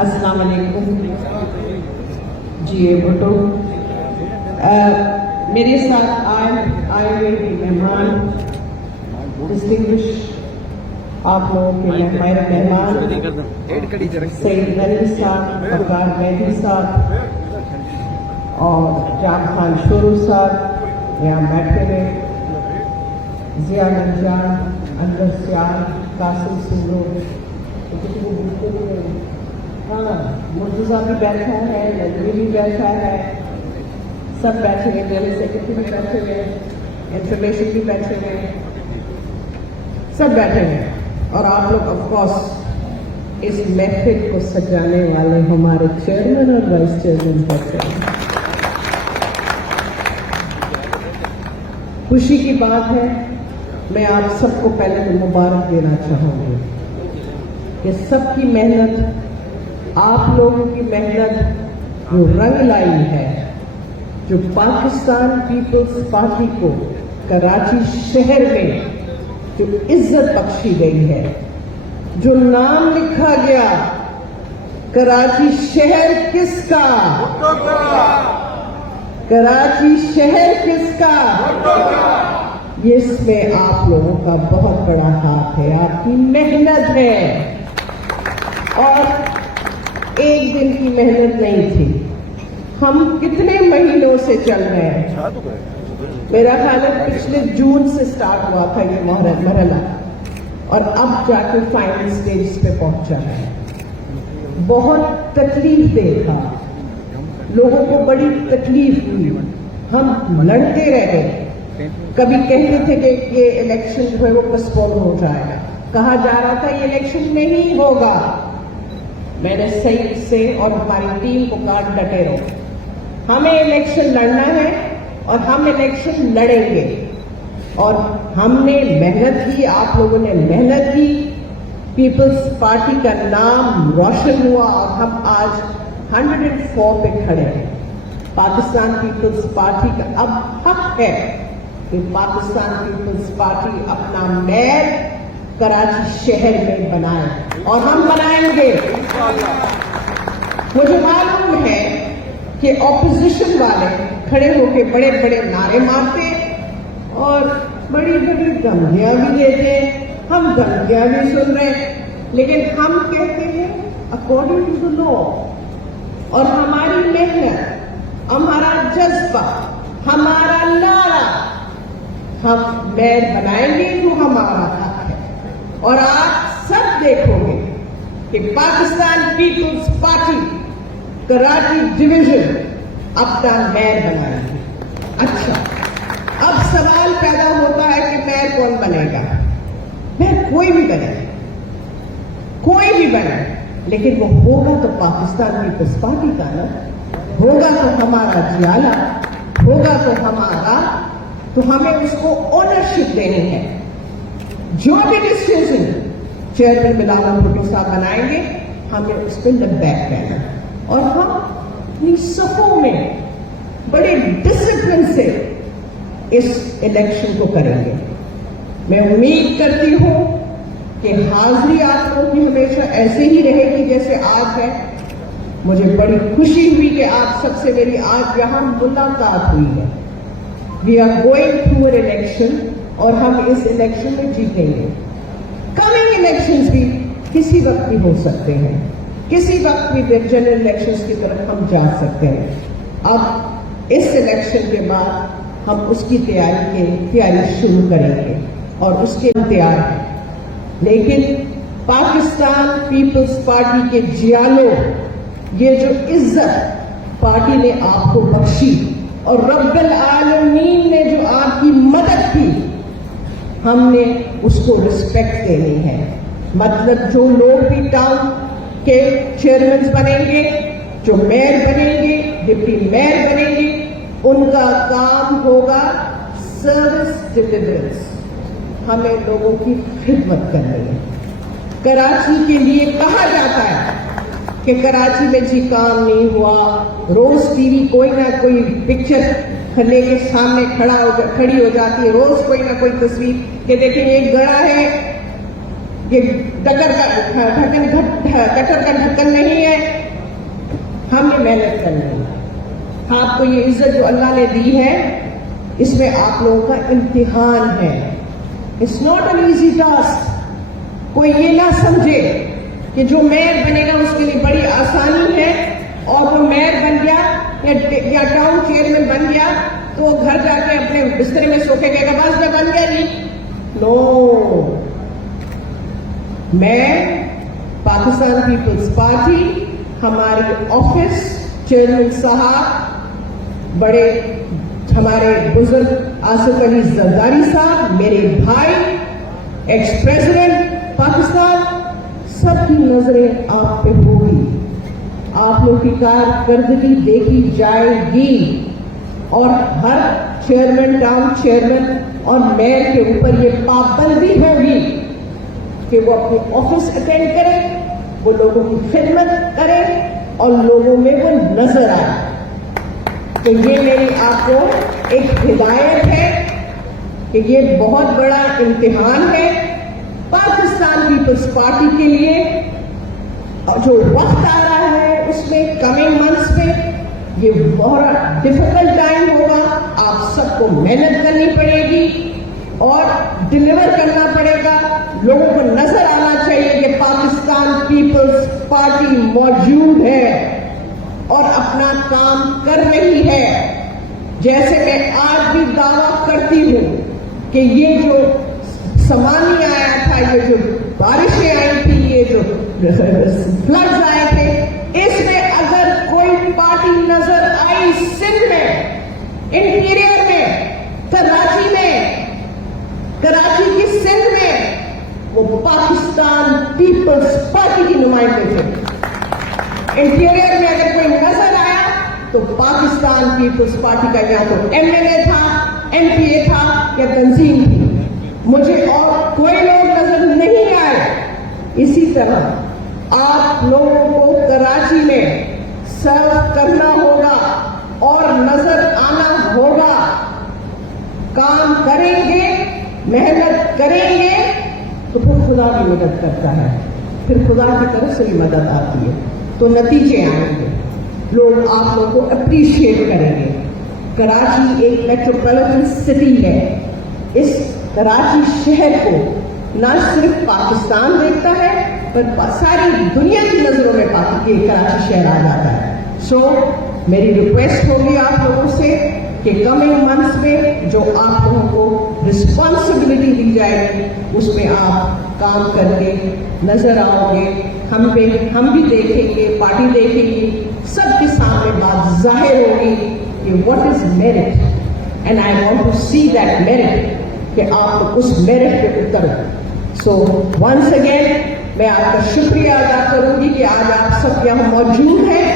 अस्सलाम वालेकुम जी भुट्टो। मेरे साथ आए हुए मेहमान, डिस्टिंग्विश आप लोगों के मेहमान सईद गनी साहब, फरकार मेहदी साहब और जाम खान शोरू साहब यहाँ बैठे हुए, जिया नजान, अंदर सियाल, कासिम सिंधु, हाँ मुर्तजा भी बैठा है, नजमी भी बैठा है, सब बैठे हुए, मेरे सेक्रेटरी भी बैठे हुए, इंफॉर्मेशन भी बैठे हुए, सब बैठे हुए। और आप लोग ऑफ कोर्स इस महफिल को सजाने वाले हमारे चेयरमैन और वाइस चेयरमैन बैठे हैं। खुशी की बात है, मैं आप सबको पहले तो मुबारक देना चाहूंगी कि सबकी मेहनत, आप लोगों की मेहनत जो रंग लाई है, जो पाकिस्तान पीपल्स पार्टी को कराची शहर में जो इज्जत बख्शी गई है, जो नाम लिखा गया कराची शहर किसका, कराची शहर किसका, ये इसमें आप लोगों का बहुत बड़ा हाथ है, आपकी मेहनत है और एक दिन की मेहनत नहीं थी। हम कितने महीनों से चल रहे हैं, मेरा ख्याल है पिछले जून से स्टार्ट हुआ था ये मरहला और अब जाके फाइनल स्टेज पे पहुंचा है। बहुत तकलीफ दे था, लोगों को बड़ी तकलीफ हुई, हम लड़ते रहे। कभी कहते थे कि ये इलेक्शन जो है वो पोस्टपोन हो जाएगा, कहा जा रहा था ये इलेक्शन नहीं होगा। मैंने सईद से और हमारी टीम को कहा डटे रहो, हमें इलेक्शन लड़ना है और हम इलेक्शन लड़ेंगे। और हमने मेहनत की, आप लोगों ने मेहनत की, पीपल्स पार्टी का नाम रोशन हुआ और हम आज 104 पे खड़े हैं। पाकिस्तान पीपल्स पार्टी का अब हक है कि पाकिस्तान पीपल्स पार्टी अपना मेयर कराची शहर में बनाए और हम बनाएंगे। मुझे मालूम है कि ऑपोजिशन वाले खड़े होके बड़े बड़े नारे मारते और बड़ी बड़ी धमकियां भी देते, हम धमकियां भी सुन रहे, लेकिन हम कहते हैं अकॉर्डिंग टू द लॉ। और हमारी मेहनत, हमारा जज्बा, हमारा नारा, हम मेयर बनाएंगे तो हमारा हक है। और आप सब देखोगे कि पाकिस्तान पीपल्स पार्टी कराची डिवीजन अपना मेयर बनाएगी। अच्छा, अब सवाल पैदा होता है कि मेयर कौन बनेगा? मेयर कोई भी बने, कोई भी बने, लेकिन वो होगा तो पाकिस्तान पीपल्स पार्टी का ना, होगा तो हमारा जियाला, होगा तो हमारा, तो हमें उसको ओनरशिप देनी है। जो भी डिसीजन चेयरमैन बिलावल भुट्टो साहब बनाएंगे, हमें उस पर लबैक कहना है और हम अपनी सफों में बड़े डिसिप्लिन से इस इलेक्शन को करेंगे। मैं उम्मीद करती हूं कि हाजिरी आप लोगों की हमेशा ऐसे ही रहेगी जैसे आज है। मुझे बड़ी खुशी हुई कि आप सबसे मेरी आज यहां मुलाकात हुई है। We are going through an election और हम इस इलेक्शन में जीतेंगे। कमिंग इलेक्शंस भी किसी वक्त भी हो सकते हैं, किसी वक्त भी जनरल इलेक्शंस की तरफ हम जा सकते हैं। अब इस इलेक्शन के बाद हम उसकी तैयारी शुरू करेंगे और उसके तैयार हैं। लेकिन पाकिस्तान पीपल्स पार्टी के जियालों, ये जो इज्जत पार्टी ने आपको बख्शी और रब्बुल आलमीन ने जो आपकी मदद की, हमने उसको रिस्पेक्ट देनी है। मतलब जो लोग भी टाउन के चेयरमैन बनेंगे, जो मेयर बनेंगे, डिप्टी मेयर बनेंगे, उनका काम होगा सर्विस डिलीवरेंस। हमें लोगों की खिदमत करनी है। कराची के लिए कहा जाता है कि कराची में जी काम नहीं हुआ, रोज टीवी कोई ना कोई पिक्चर लेके सामने खड़ी हो जाती है, रोज कोई ना कोई तस्वीर कि देखिए ये गड़ा है, ये गटर का ढक्कन नहीं है, آپ کو یہ عزت جو اللہ نے دی ہے اس میں آپ لوگوں کا امتحان ہے. It's not an easy task. کوئی یہ نہ سمجھے کہ جو میئر بنے گا اس کے لیے بڑی آسانی ہے اور وہ میئر بن گیا یا ٹاؤن چیئرمین بن گیا تو وہ گھر جا کے اپنے بسترے میں سو کے کہے گا بس میں بن گیا نہیں. نو. میں پاکستان پیپلز پارٹی ہماری آفس چیئرمین صاحب بڑے ہمارے بزرگ آصف علی زرداری صاحب میرے بھائی ایکس پریزیڈنٹ پاکستان سب کی نظریں آپ پہ ہوگی. آپ لوگ کی کارکردگی دیکھی جائے گی اور ہر چیئرمین ٹاؤن چیئرمین اور میئر کے اوپر یہ پابندی ہوگی کہ وہ اپنی آفس اٹینڈ کرے, وہ لوگوں کی خدمت کرے اور لوگوں میں وہ نظر آئے. تو یہ میری آپ کو ایک ہدایت ہے کہ یہ بہت بڑا امتحان ہے پاکستان پیپلز پارٹی کے لیے. اور جو وقت آ رہا ہے اس میں کمنگ منتھس میں یہ بہت ڈیفیکلٹ ٹائم ہوگا. آپ سب کو محنت کرنی پڑے گی اور ڈلیور کرنا پڑے گا. لوگوں کو نظر آنا چاہیے کہ پاکستان پیپلز پارٹی موجود ہے اور اپنا کام کر رہی ہے. جیسے میں آج بھی دعویٰ کرتی ہوں کہ یہ جو سمانی آیا تھا, یہ جو بارشیں آئی تھی, یہ جو فلڈز آئے تھے, اس میں اگر کوئی پارٹی نظر آئی سندھ میں, انٹیریئر میں, کراچی کی سندھ میں, وہ پاکستان پیپلز پارٹی کی نمائندے تھے. انٹیریئر میں اگر کوئی نظر آیا تو پاکستان پیپلز پارٹی کا یا تو ایم ایل اے تھا, ایم پی اے تھا یا تنظیم تھی. مجھے اور کوئی لوگ نظر نہیں آئے. اسی طرح آپ لوگوں کو کراچی میں سرو کرنا ہوگا اور نظر آنا ہوگا. کام کریں گے, محنت کریں گے تو پھر خدا بھی مدد کرتا ہے, پھر خدا کی طرف سے بھی مدد آتی ہے تو نتیجے آئیں گے. لوگ آپ لوگوں کو اپریشیٹ کریں گے. کراچی ایک میٹروپولیٹن سٹی ہے. اس کراچی شہر کو نہ صرف پاکستان دیکھتا ہے پر ساری دنیا کی نظروں میں کراچی شہر آ جاتا ہے. سو میری ریکویسٹ ہوگی آپ لوگوں سے کہ کمنگ منتھس میں جو آپ لوگوں کو رسپانسبلٹی دی جائے گی اس میں آپ کام کر کے نظر آؤ گے. ہم بھی دیکھیں گے, پارٹی دیکھیں گی, سب کے سامنے بات ظاہر ہوگی کہ what is merit, and I want to see that merit, کہ آپ اس میرٹ پہ اترو. سو ونس اگین میں آپ کا شکریہ ادا کروں گی کہ آج آپ سب یہاں موجود ہیں